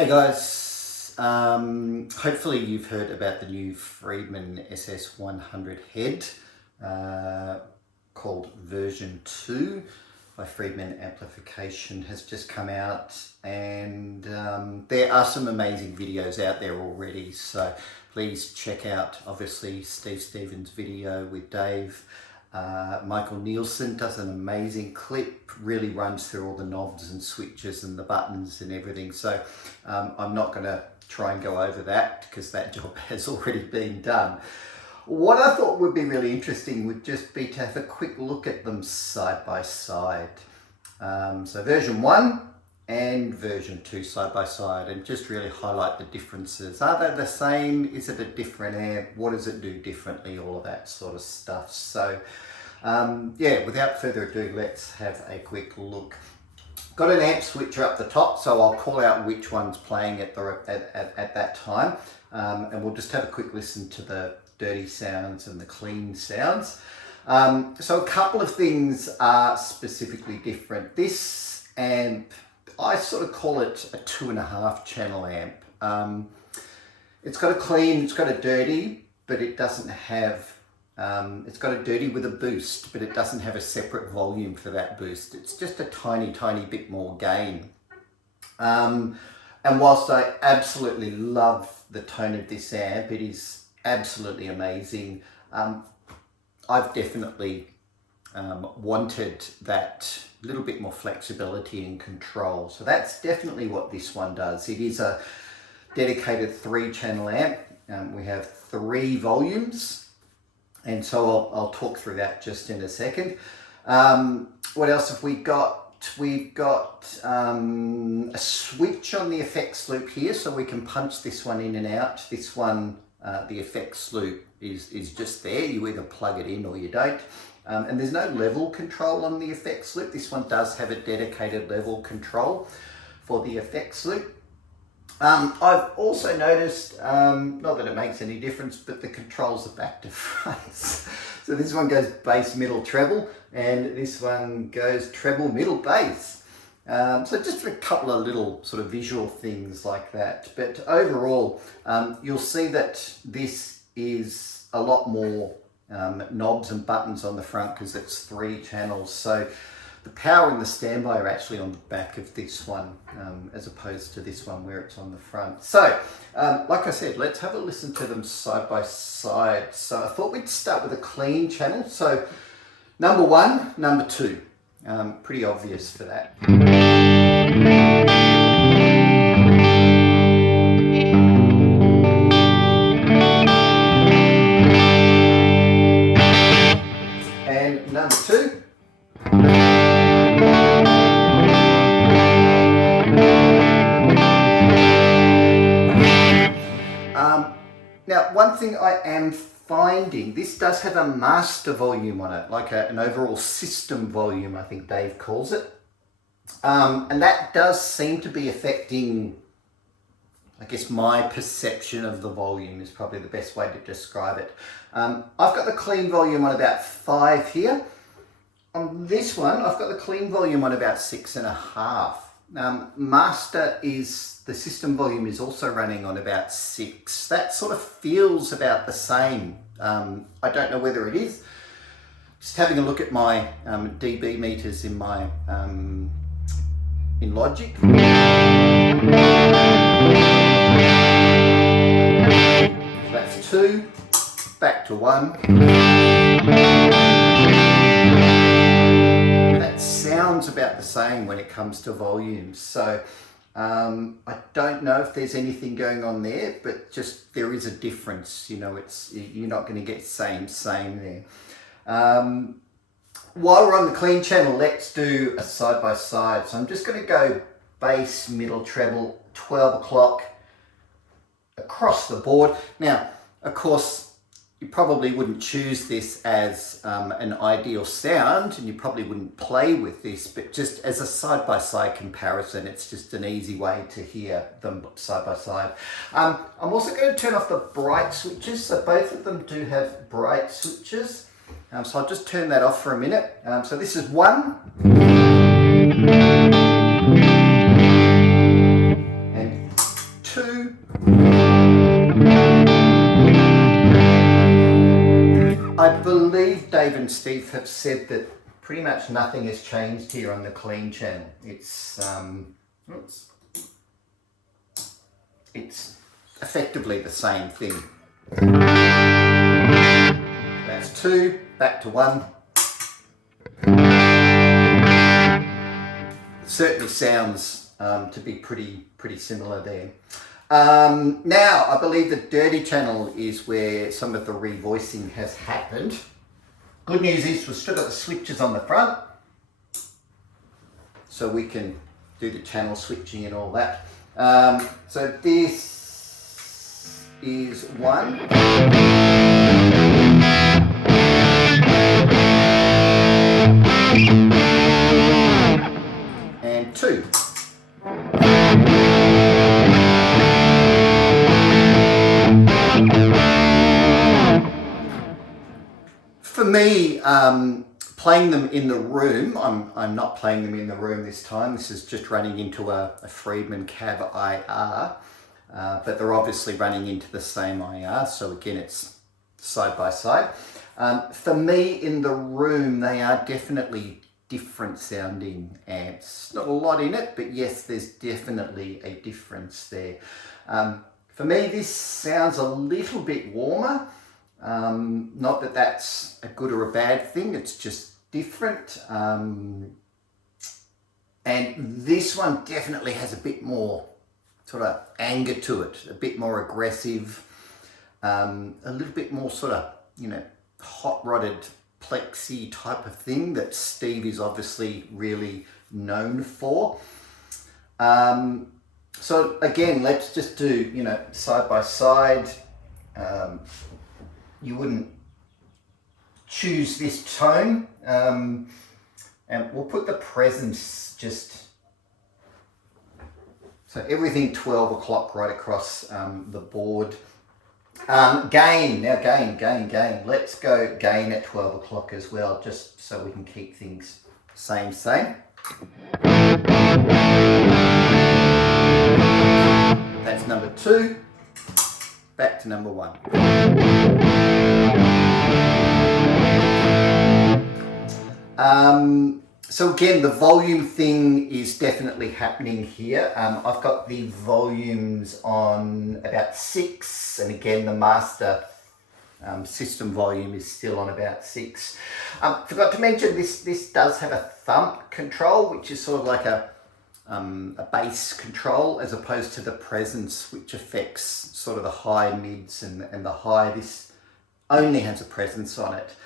Hey guys, hopefully you've heard about the new Friedman SS100 head called version 2 by Friedman Amplification has just come out, and there are some amazing videos out there already, so please check out obviously Steve Stevens' video with Dave. Michael Nielsen does an amazing clip, really runs through all the knobs and switches and the buttons and everything. So I'm not going to try and go over that because that job has already been done. What I thought would be really interesting would just be to have a quick look at them side by side. So version 1 and version 2 side by side, and just really highlight the differences. Are they the same? Is it a different amp? What does it do differently? All of that sort of stuff. So yeah, without further ado, let's have a quick look. Got an amp switcher up the top, so I'll call out which one's playing at that time, and we'll just have a quick listen to the dirty sounds and the clean sounds. So a couple of things are specifically different. This amp, I sort of call it a 2.5 channel amp. It's got a clean, it's got a dirty, but it doesn't have, it's got a dirty with a boost, but it doesn't have a separate volume for that boost. It's just a tiny, tiny bit more gain. And whilst I absolutely love the tone of this amp, it is absolutely amazing. I've definitely wanted that little bit more flexibility and control. So that's definitely what this one does. It is a dedicated 3-channel amp. We have 3 volumes, and so I'll talk through that just in a second. What else have we got? We've got a switch on the effects loop here, so we can punch this one in and out. This one, the effects loop is just there. You either plug it in or you don't. And there's no level control on the effects loop. This one does have a dedicated level control for the effects loop. I've also noticed, not that it makes any difference, but the controls are back to front. So this one goes bass, middle, treble, and this one goes treble, middle, bass. So just a couple of little sort of visual things like that. But overall, you'll see that this is a lot more knobs and buttons on the front because it's 3 channels. So the power and the standby are actually on the back of this one, as opposed to this one where it's on the front. So like I said, let's have a listen to them side by side. So I thought we'd start with a clean channel. So number 1, number 2, pretty obvious for that. And number 2. Now, one thing I am finding, this does have a master volume on it, like an overall system volume, I think Dave calls it. And that does seem to be affecting, I guess, my perception of the volume is probably the best way to describe it. I've got the clean volume on about 5 here. On this one, I've got the clean volume on about 6.5. Master is, the system volume is also running on about 6. That sort of feels about the same. I don't know whether it is. Just having a look at my dB meters in my in Logic. That's 2, back to 1. That sounds about the same when it comes to volumes. So I don't know if there's anything going on there, but just there is a difference. You know, it's, you're not going to get same there. While we're on the clean channel, let's do a side by side. So I'm just going to go bass, middle, treble, 12 o'clock across the board. Now, of course, you probably wouldn't choose this as an ideal sound, and you probably wouldn't play with this, but just as a side-by-side comparison, it's just an easy way to hear them side by side. I'm also going to turn off the bright switches, so both of them do have bright switches. So I'll just turn that off for a minute. So this is 1. And and Steve have said that pretty much nothing has changed here on the clean channel. It's effectively the same thing. That's 2, back to 1. It certainly sounds to be pretty similar there. Now, I believe the dirty channel is where some of the revoicing has happened. Good news is we've still got the switches on the front, so we can do the channel switching and all that. So this is 1. And 2. For me, playing them in the room, I'm not playing them in the room this time. This is just running into a Friedman Cab IR, but they're obviously running into the same IR. So again, it's side by side. For me, in the room, they are definitely different sounding amps. Not a lot in it, but yes, there's definitely a difference there. For me, this sounds a little bit warmer. Not that that's a good or a bad thing, it's just different. And this one definitely has a bit more sort of anger to it, a bit more aggressive, a little bit more sort of, hot rodded plexi type of thing that Steve is obviously really known for. So again, let's just do, side by side. You wouldn't choose this tone, and we'll put the presence just, so everything 12 o'clock right across the board. Gain, now gain. Let's go gain at 12 o'clock as well, just so we can keep things same. That's number 2, back to number 1. So again, the volume thing is definitely happening here. I've got the volumes on about 6, and again, the master system volume is still on about 6. Forgot to mention this does have a thump control, which is sort of like a bass control, as opposed to the presence, which affects sort of the high mids and the high. This only has a presence on it.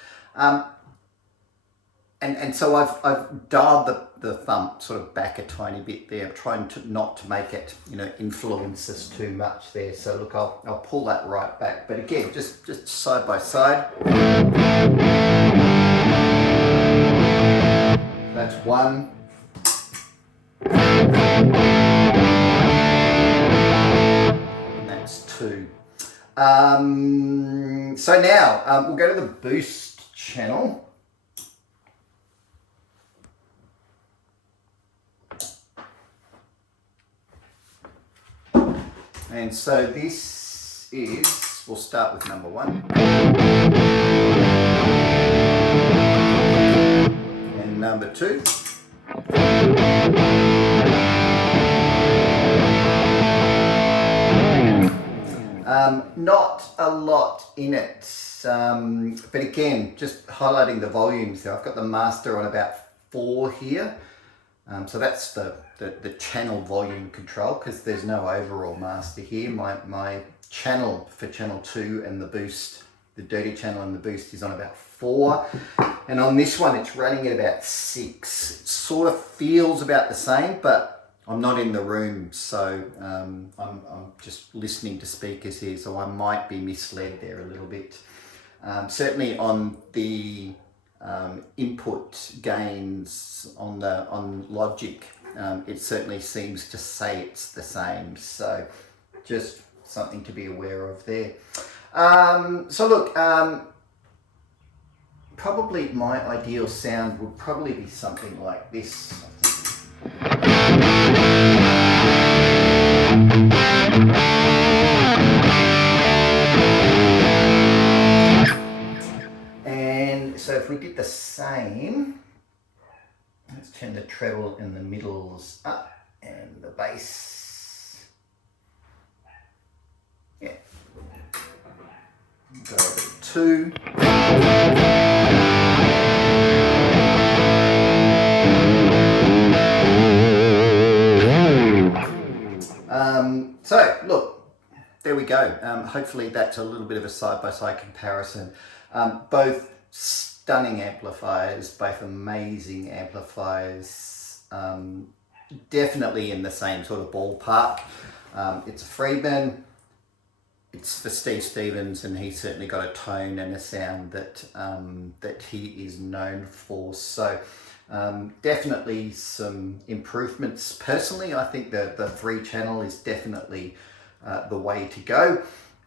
And so I've dialed the thump sort of back a tiny bit there, trying not to make it, influence us too much there. So look, I'll pull that right back. But again, just side by side. That's 1. And that's 2. So now we'll go to the boost channel. And so this is, we'll start with number 1. And number 2. Not a lot in it, but again, just highlighting the volumes there. I've got the master on about 4 here. So that's the channel volume control, because there's no overall master here. My channel for channel 2 and the boost, the dirty channel and the boost, is on about 4. And on this one, it's running at about 6. It sort of feels about the same, but I'm not in the room, so I'm just listening to speakers here, so I might be misled there a little bit. Certainly on the input gains on Logic, it certainly seems to say it's the same, so just something to be aware of there. So look, probably my ideal sound would probably be something like this. And so if we did the same. Let's turn the treble and the middles up and the bass. Yeah. Go over to 2. So look, there we go. Hopefully that's a little bit of a side-by-side comparison. Both stunning amplifiers, both amazing amplifiers, definitely in the same sort of ballpark. It's a Friedman, it's for Steve Stevens, and he's certainly got a tone and a sound that that he is known for. So definitely some improvements. Personally, I think the 3-channel is definitely the way to go.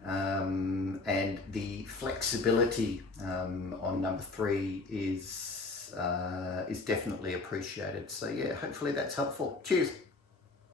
And the flexibility on number 3 is definitely appreciated. So yeah, hopefully that's helpful. Cheers.